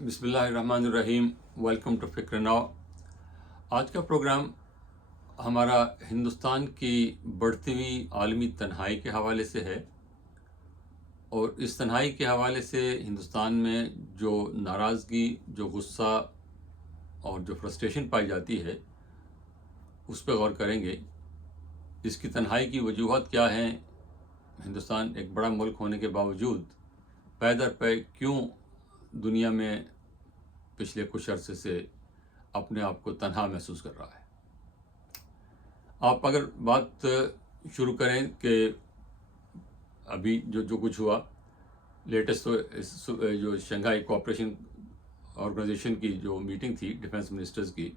بسم اللہ الرحمن الرحیم۔ ویلکم ٹو فکر نو۔ آج کا پروگرام ہمارا ہندوستان کی بڑھتی ہوئی عالمی تنہائی کے حوالے سے ہے، اور اس تنہائی کے حوالے سے ہندوستان میں جو ناراضگی، جو غصہ اور جو فرسٹریشن پائی جاتی ہے اس پہ غور کریں گے۔ اس کی تنہائی کی وجوہات کیا ہیں؟ ہندوستان ایک بڑا ملک ہونے کے باوجود پے در پے کیوں دنیا میں پچھلے کچھ عرصے سے اپنے آپ کو تنہا محسوس کر رہا ہے؟ آپ اگر بات شروع کریں کہ ابھی جو کچھ ہوا لیٹسٹ، جو شنگھائی کوآپریشن آرگنائزیشن کی جو میٹنگ تھی ڈیفنس منسٹرز کی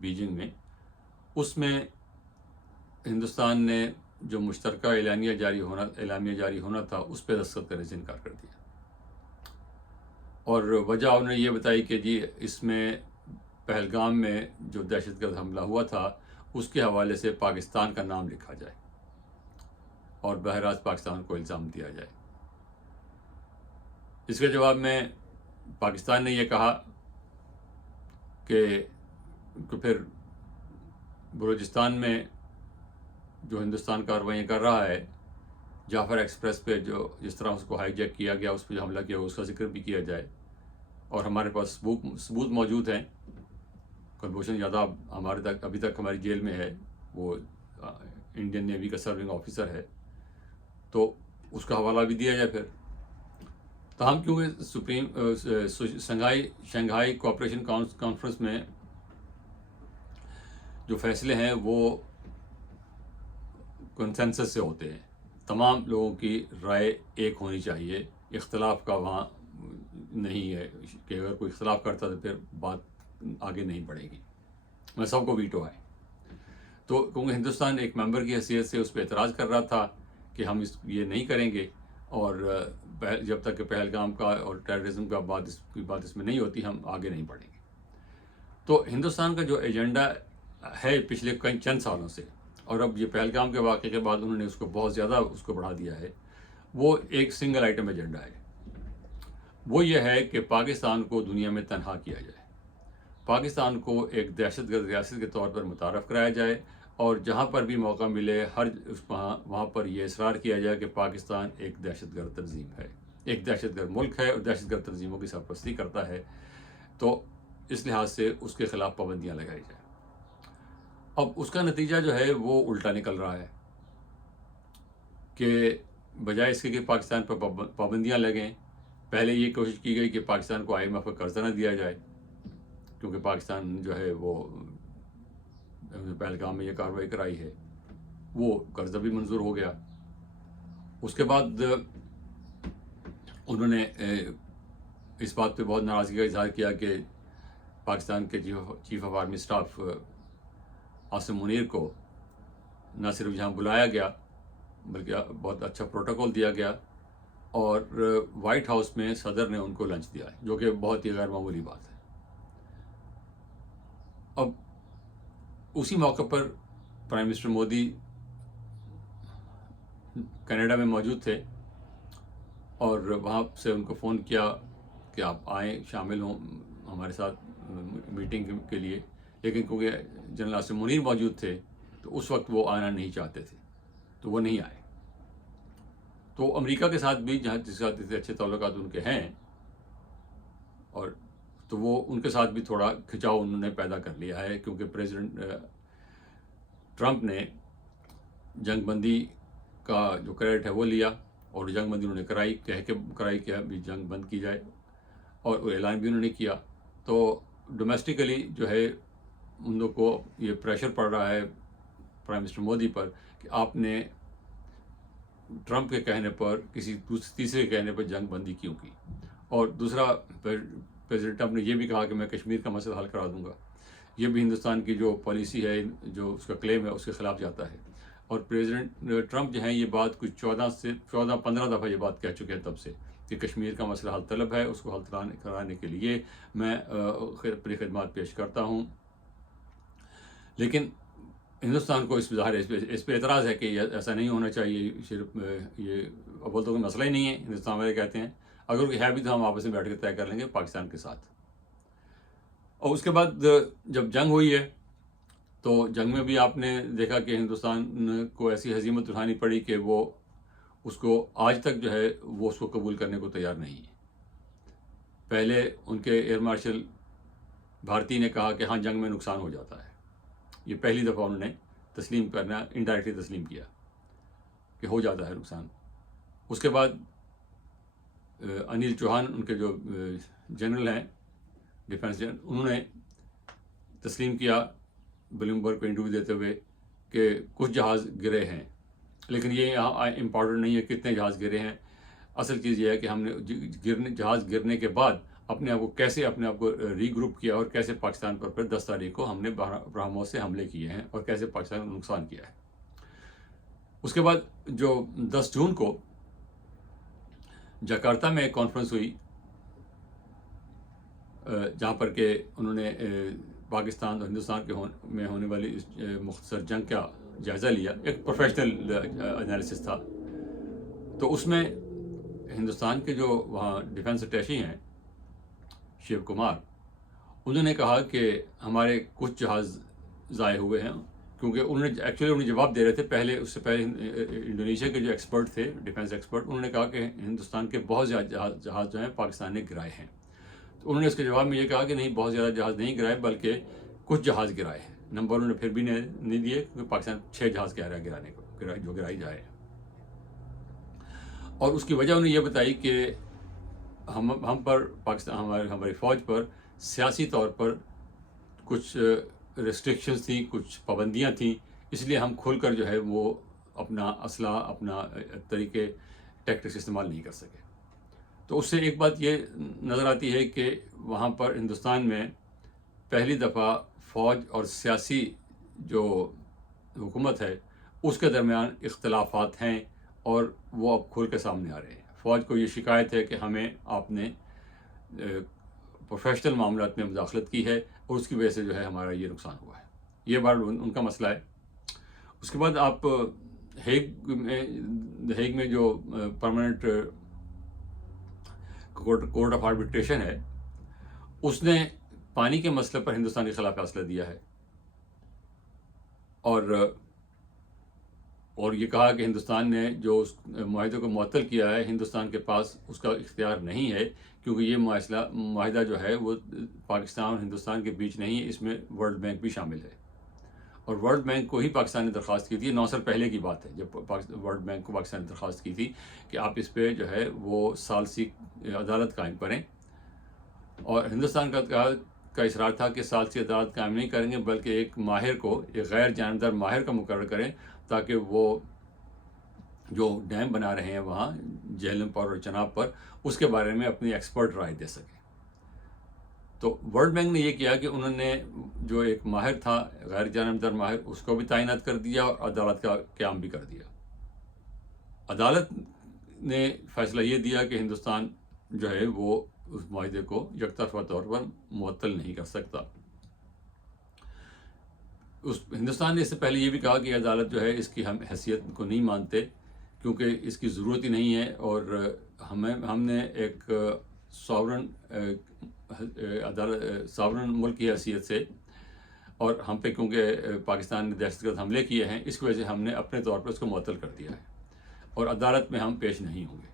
بیجنگ میں، اس میں ہندوستان نے جو مشترکہ اعلامیہ جاری ہونا تھا اس پہ دستخط کرنے سے انکار کر دیا، اور وجہ انہوں نے یہ بتائی کہ جی اس میں پہلگام میں جو دہشت گرد حملہ ہوا تھا اس کے حوالے سے پاکستان کا نام لکھا جائے اور براہ راست پاکستان کو الزام دیا جائے۔ اس کے جواب میں پاکستان نے یہ کہا کہ پھر بلوچستان میں جو ہندوستان کارروائیاں کر رہا ہے، جعفر ایکسپریس پہ جس طرح اس کو ہائی جیک کیا گیا، اس پہ جو حملہ کیا اس کا ذکر بھی کیا جائے، اور ہمارے پاس ثبوت موجود ہیں۔ کلبھوشن یادو ابھی تک ہماری جیل میں ہے، وہ انڈین نیوی کا سرونگ آفیسر ہے، تو اس کا حوالہ بھی دیا جائے۔ پھر تاہم کیونکہ شنگھائی کوآپریشن کانفرنس میں جو فیصلے ہیں وہ کنسنسس سے ہوتے ہیں، تمام لوگوں کی رائے ایک ہونی چاہیے، اختلاف کا وہاں نہیں ہے کہ اگر کوئی اختلاف کرتا تو پھر بات آگے نہیں بڑھے گی، میں سب کو ویٹو ہے۔ تو کیونکہ ہندوستان ایک ممبر کی حیثیت سے اس پہ اعتراض کر رہا تھا کہ ہم یہ نہیں کریں گے، اور جب تک کہ پہلگام کا اور ٹیررزم کا بات اس میں نہیں ہوتی ہم آگے نہیں بڑھیں گے۔ تو ہندوستان کا جو ایجنڈا ہے پچھلے چند سالوں سے، اور اب یہ پہلگام کے واقعے کے بعد انہوں نے اس کو بہت زیادہ اس کو بڑھا دیا ہے، وہ ایک سنگل آئٹم ایجنڈا ہے۔ وہ یہ ہے کہ پاکستان کو دنیا میں تنہا کیا جائے، پاکستان کو ایک دہشت گرد ریاست کے طور پر متعارف کرایا جائے، اور جہاں پر بھی موقع ملے وہاں پر یہ اصرار کیا جائے کہ پاکستان ایک دہشت گرد تنظیم ہے، ایک دہشت گرد ملک ہے اور دہشت گرد تنظیموں کی سرپرستی کرتا ہے، تو اس لحاظ سے اس کے خلاف پابندیاں لگائی جائیں۔ اب اس کا نتیجہ جو ہے وہ الٹا نکل رہا ہے کہ بجائے اس کے کہ پاکستان پر پابندیاں لگیں، پہلے یہ کوشش کی گئی کہ پاکستان کو IMF کا قرضہ نہ دیا جائے، کیونکہ پاکستان جو ہے وہ پہلگام میں یہ کارروائی کرائی ہے، وہ قرضہ بھی منظور ہو گیا۔ اس کے بعد انہوں نے اس بات پہ بہت ناراضگی کا اظہار کیا کہ پاکستان کے chief of army staff Asim Munir کو نہ صرف یہاں بلایا گیا بلکہ بہت اچھا پروٹوکول دیا گیا، اور وائٹ ہاؤس میں صدر نے ان کو لنچ دیا، جو کہ بہت ہی غیر معمولی بات ہے۔ اب اسی موقع پر پرائم منسٹر مودی کینیڈا میں موجود تھے، اور وہاں سے ان کو فون کیا کہ آپ آئیں، شامل ہوں ہمارے ساتھ میٹنگ کے لیے، لیکن کیونکہ جنرل عاصم منیر موجود تھے تو اس وقت وہ آنا نہیں چاہتے تھے، تو وہ نہیں آئے۔ تو امریکہ کے ساتھ بھی جس کے ساتھ اتنے اچھے تعلقات ان کے ہیں، اور تو وہ ان کے ساتھ بھی تھوڑا کھچاؤ انہوں نے پیدا کر لیا ہے، کیونکہ پریزیڈنٹ ٹرمپ نے جنگ بندی کا جو کریڈٹ ہے وہ لیا، اور جنگ بندی انہوں نے کرائی کہ ابھی جنگ بند کی جائے، اور وہ اعلان بھی انہوں نے کیا۔ تو ڈومیسٹیکلی جو ہے ان لوگ کو یہ پریشر پڑ رہا ہے پرائم منسٹر مودی پر کہ آپ نے ٹرمپ کے کہنے پر کسی تیسرے کے کہنے پر جنگ بندی کیوں کی، اور دوسرا پریزیڈنٹ ٹرمپ نے یہ بھی کہا کہ میں کشمیر کا مسئلہ حل کرا دوں گا۔ یہ بھی ہندوستان کی جو پالیسی ہے، جو اس کا کلیم ہے، اس کے خلاف جاتا ہے، اور پریزیڈنٹ ٹرمپ جو ہیں یہ بات کچھ 15 دفعہ یہ بات کہہ چکے ہیں تب سے کہ کشمیر کا مسئلہ حل طلب ہے، اس کو حل کرانے کے لیے میں اپنی خدمات پیش کرتا ہوں۔ لیکن ہندوستان کو اس پہ اعتراض ہے کہ ایسا نہیں ہونا چاہیے، صرف یہ اول تو کوئی مسئلہ ہی نہیں ہے، ہندوستان والے کہتے ہیں اگر کوئی ہے بھی تو ہم آپس میں بیٹھ کے طے کر لیں گے پاکستان کے ساتھ. اور اس کے بعد جب جنگ ہوئی ہے تو جنگ میں بھی آپ نے دیکھا کہ ہندوستان کو ایسی ہزیمت اٹھانی پڑی کہ وہ اس کو آج تک جو ہے وہ اس کو قبول کرنے کو تیار نہیں ہے. پہلے ان کے ایئر مارشل بھارتی نے کہا کہ ہاں جنگ میں نقصان ہو جاتا ہے. یہ پہلی دفعہ انہوں نے تسلیم کرنا انڈائریکٹلی تسلیم کیا کہ ہو جاتا ہے نقصان. اس کے بعد انیل چوہان ان کے جو جنرل ہیں ڈیفنس جنرل، انہوں نے تسلیم کیا بلومبرگ کو انٹرویو دیتے ہوئے کہ کچھ جہاز گرے ہیں، لیکن یہ یہاں امپورٹنٹ نہیں ہے کتنے جہاز گرے ہیں. اصل چیز یہ ہے کہ ہم نے جہاز گرنے کے بعد اپنے آپ کو ری گروپ کیا اور کیسے پاکستان پر پھر 10 تاریخ کو ہم نے برہموس سے حملے کیے ہیں اور کیسے پاکستان کو نقصان کیا ہے. اس کے بعد جو 10 جون کو جکارتا میں ایک کانفرنس ہوئی جہاں پر کہ انہوں نے پاکستان اور ہندوستان کے میں ہونے والی مختصر جنگ کا جائزہ لیا. ایک پروفیشنل انالیسس تھا. تو اس میں ہندوستان کے جو وہاں ڈیفنس اٹیچی ہیں شیو کمار، انہوں نے کہا کہ ہمارے کچھ جہاز ضائع ہوئے ہیں، کیونکہ انہوں نے جواب دے رہے تھے پہلے. اس سے پہلے انڈونیشیا کے جو ایکسپرٹ تھے ڈیفنس ایکسپرٹ، انہوں نے کہا کہ ہندوستان کے بہت زیادہ جہاز جو ہیں پاکستان نے گرائے ہیں. تو انہوں نے اس کے جواب میں یہ کہا کہ نہیں، بہت زیادہ جہاز نہیں گرائے بلکہ کچھ جہاز گرائے ہیں. نمبر انہوں نے پھر بھی نہیں دیے کیونکہ پاکستان 6 جہاز کہہ رہا ہے گرانے کو، جو گرائی جائے. اور اس کی وجہ انہوں نے یہ بتائی کہ ہم پر پاکستان ہماری فوج پر سیاسی طور پر کچھ ریسٹرکشنز تھیں، کچھ پابندیاں تھیں، اس لیے ہم کھل کر جو ہے وہ اپنا اسلحہ، اپنا طریقے ٹیکٹکس استعمال نہیں کر سکے. تو اس سے ایک بات یہ نظر آتی ہے کہ وہاں پر ہندوستان میں پہلی دفعہ فوج اور سیاسی جو حکومت ہے اس کے درمیان اختلافات ہیں اور وہ اب کھل کے سامنے آ رہے ہیں. فوج کو یہ شکایت ہے کہ ہمیں آپ نے پروفیشنل معاملات میں مداخلت کی ہے اور اس کی وجہ سے جو ہے ہمارا یہ نقصان ہوا ہے. یہ بات ان کا مسئلہ ہے. اس کے بعد آپ ہیگ میں جو پرماننٹ کورٹ آف آربیٹریشن ہے، اس نے پانی کے مسئلے پر ہندوستان کے خلاف فیصلہ دیا ہے اور یہ کہا کہ ہندوستان نے جو اس معاہدے کو معطل کیا ہے، ہندوستان کے پاس اس کا اختیار نہیں ہے، کیونکہ یہ معاہدہ جو ہے وہ پاکستان اور ہندوستان کے بیچ نہیں ہے، اس میں ورلڈ بینک بھی شامل ہے. اور ورلڈ بینک کو ہی پاکستان نے درخواست کی تھی، 9 سال پہلے کی بات ہے جب ورلڈ بینک کو پاکستان نے درخواست کی تھی کہ آپ اس پہ جو ہے وہ ثالثی عدالت قائم کریں. اور ہندوستان کا اصرار تھا کہ ثالثی عدالت قائم نہیں کریں گے بلکہ ایک ماہر کو، ایک غیر جانبدار ماہر کا مقرر کریں تاکہ وہ جو ڈیم بنا رہے ہیں وہاں جہلم پر اور چناب پر، اس کے بارے میں اپنی ایکسپرٹ رائے دے سکیں. تو ورلڈ بینک نے یہ کیا کہ انہوں نے جو ایک ماہر تھا، غیر جانبدار ماہر، اس کو بھی تعینات کر دیا اور عدالت کا قیام بھی کر دیا. عدالت نے فیصلہ یہ دیا کہ ہندوستان جو ہے وہ اس معاہدے کو یک طرفہ طور پر معطل نہیں کر سکتا. ہندوستان نے اس سے پہلے یہ بھی کہا کہ عدالت جو ہے اس کی ہم حیثیت کو نہیں مانتے کیونکہ اس کی ضرورت ہی نہیں ہے، اور ہم نے ایک ساورن ملک کی حیثیت سے، اور ہم پہ کیونکہ پاکستان نے دہشت گرد حملے کیے ہیں، اس کی وجہ سے ہم نے اپنے طور پر اس کو معطل کر دیا ہے اور عدالت میں ہم پیش نہیں ہوں گے،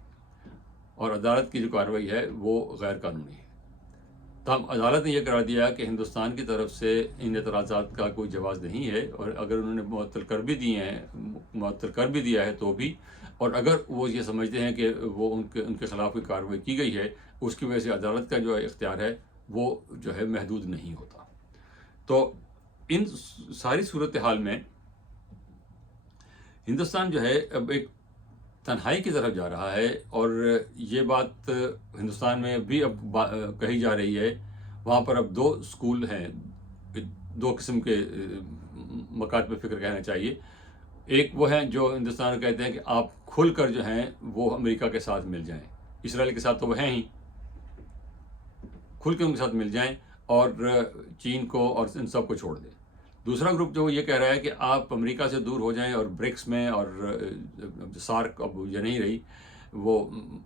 اور عدالت کی جو کارروائی ہے وہ غیر قانونی ہے. تو عدالت نے یہ قرار دیا کہ ہندوستان کی طرف سے ان اعتراضات کا کوئی جواز نہیں ہے، اور اگر انہوں نے معطل کر بھی دیا ہے تو بھی، اور اگر وہ یہ سمجھتے ہیں کہ وہ ان کے خلاف کوئی کارروائی کی گئی ہے، اس کی وجہ سے عدالت کا جو اختیار ہے وہ جو ہے محدود نہیں ہوتا. تو ان ساری صورتحال میں ہندوستان جو ہے اب ایک تنہائی کی طرف جا رہا ہے، اور یہ بات ہندوستان میں بھی اب کہی جا رہی ہے. وہاں پر اب 2 اسکول ہیں، 2 قسم کے مکاتب فکر کہنا چاہیے. ایک وہ ہیں جو ہندوستان کہتے ہیں کہ آپ کھل کر جو ہیں وہ امریکہ کے ساتھ مل جائیں، اسرائیل کے ساتھ تو وہ ہیں ہی، کھل کے ان کے ساتھ مل جائیں اور چین کو اور ان سب کو چھوڑ دیں. دوسرا گروپ جو یہ کہہ رہا ہے کہ آپ امریکہ سے دور ہو جائیں اور برکس میں، اور سارک اب یہ نہیں رہی، وہ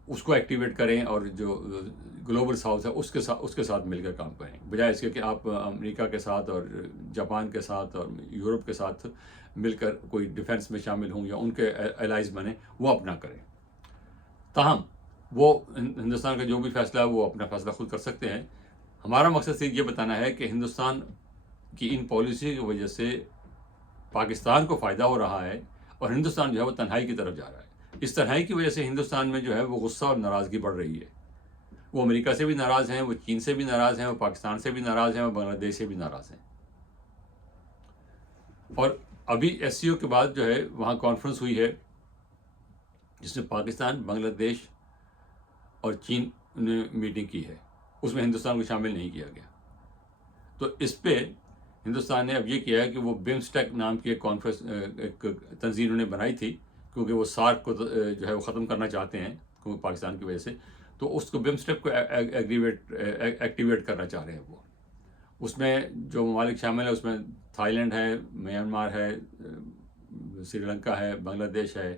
اس کو ایکٹیویٹ کریں اور جو گلوبل ساؤتھ ہے اس کے ساتھ مل کر کام کریں، بجائے اس کے کہ آپ امریکہ کے ساتھ اور جاپان کے ساتھ اور یورپ کے ساتھ مل کر کوئی ڈیفنس میں شامل ہوں یا ان کے الائز بنیں، وہ اپنا کریں۔ تاہم وہ ہندوستان کا جو بھی فیصلہ ہے وہ اپنا فیصلہ خود کر سکتے ہیں۔ ہمارا مقصد صرف یہ بتانا ہے کہ ہندوستان کی ان پالیسی کی وجہ سے پاکستان کو فائدہ ہو رہا ہے اور ہندوستان جو ہے وہ تنہائی کی طرف جا رہا ہے۔ اس تنہائی کی وجہ سے ہندوستان میں جو ہے وہ غصہ اور ناراضگی بڑھ رہی ہے۔ وہ امریکہ سے بھی ناراض ہیں، وہ چین سے بھی ناراض ہیں، وہ پاکستان سے بھی ناراض ہیں، وہ بنگلہ دیش سے بھی ناراض ہیں۔ اور ابھی ایس سی او کے بعد جو ہے وہاں کانفرنس ہوئی ہے جس میں پاکستان، بنگلہ دیش اور چین نے میٹنگ کی ہے، اس میں ہندوستان کو شامل نہیں کیا گیا۔ تو اس پہ ہندوستان نے اب یہ کیا ہے کہ وہ بمسٹیک نام کی ایک کانفرنس، ایک تنظیم انہوں نے بنائی تھی، کیونکہ وہ سارک کو جو ہے وہ ختم کرنا چاہتے ہیں کیونکہ پاکستان کی وجہ سے، تو اس کو بمسٹیک کو ایکٹیویٹ کرنا چاہ رہے ہیں وہ۔ اس میں جو ممالک شامل ہیں اس میں تھائی لینڈ ہے، میانمار ہے، سری لنکا ہے، بنگلہ دیش ہے،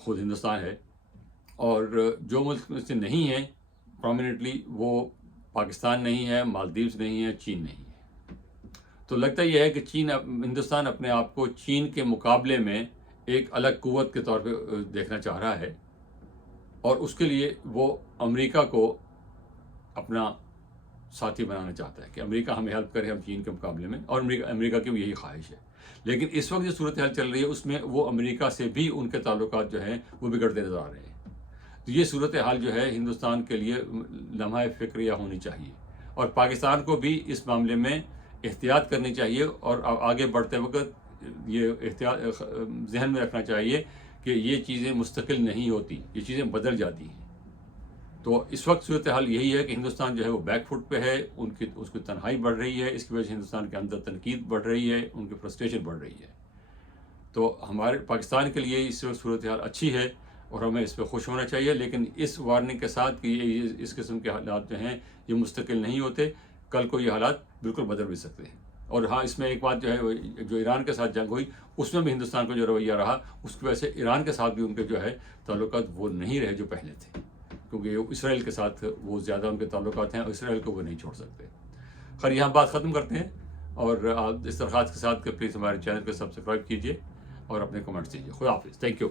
خود ہندوستان ہے، اور جو ملک میں سے نہیں ہیں پرومیننٹلی وہ پاکستان نہیں ہے، مالدیوز نہیں ہے، چین نہیں ہے۔ تو لگتا یہ ہے کہ ہندوستان اپنے آپ کو چین کے مقابلے میں ایک الگ قوت کے طور پہ دیکھنا چاہ رہا ہے، اور اس کے لیے وہ امریکہ کو اپنا ساتھی بنانا چاہتا ہے کہ امریکہ ہمیں ہیلپ کرے ہم چین کے مقابلے میں، اور امریکہ کی بھی یہی خواہش ہے۔ لیکن اس وقت جو صورتحال چل رہی ہے اس میں وہ امریکہ سے بھی ان کے تعلقات جو ہیں وہ بگڑتے نظر آ رہے ہیں۔ تو یہ صورتحال جو ہے ہندوستان کے لیے لمحہ فکریہ ہونی چاہیے، اور پاکستان کو بھی اس معاملے میں احتیاط کرنی چاہیے، اور آگے بڑھتے وقت یہ احتیاط ذہن میں رکھنا چاہیے کہ یہ چیزیں مستقل نہیں ہوتی، یہ چیزیں بدل جاتی ہیں۔ تو اس وقت صورتحال یہی ہے کہ ہندوستان جو ہے وہ بیک فٹ پہ ہے، اس کی تنہائی بڑھ رہی ہے، اس کی وجہ سے ہندوستان کے اندر تنقید بڑھ رہی ہے، ان کی فرسٹریشن بڑھ رہی ہے۔ تو ہمارے پاکستان کے لیے اس وقت صورتحال اچھی ہے اور ہمیں اس پہ خوش ہونا چاہیے، لیکن اس وارننگ کے ساتھ کہ اس قسم کے حالات جو ہیں یہ مستقل نہیں ہوتے، کل کو یہ حالات بالکل بدل بھی سکتے ہیں۔ اور ہاں، اس میں ایک بات جو ہے، جو ایران کے ساتھ جنگ ہوئی اس میں بھی ہندوستان کا جو رویہ رہا اس کی وجہ سے ایران کے ساتھ بھی ان کے جو ہے تعلقات وہ نہیں رہے جو پہلے تھے، کیونکہ اسرائیل کے ساتھ وہ زیادہ ان کے تعلقات ہیں اور اسرائیل کو وہ نہیں چھوڑ سکتے۔ خیر، یہاں بات ختم کرتے ہیں، اور آپ اس درخواست کے ساتھ کہ پلیز ہمارے چینل کو سبسکرائب کیجیے اور اپنے کمنٹس دیجیے۔ خدا حافظ، تھینک یو۔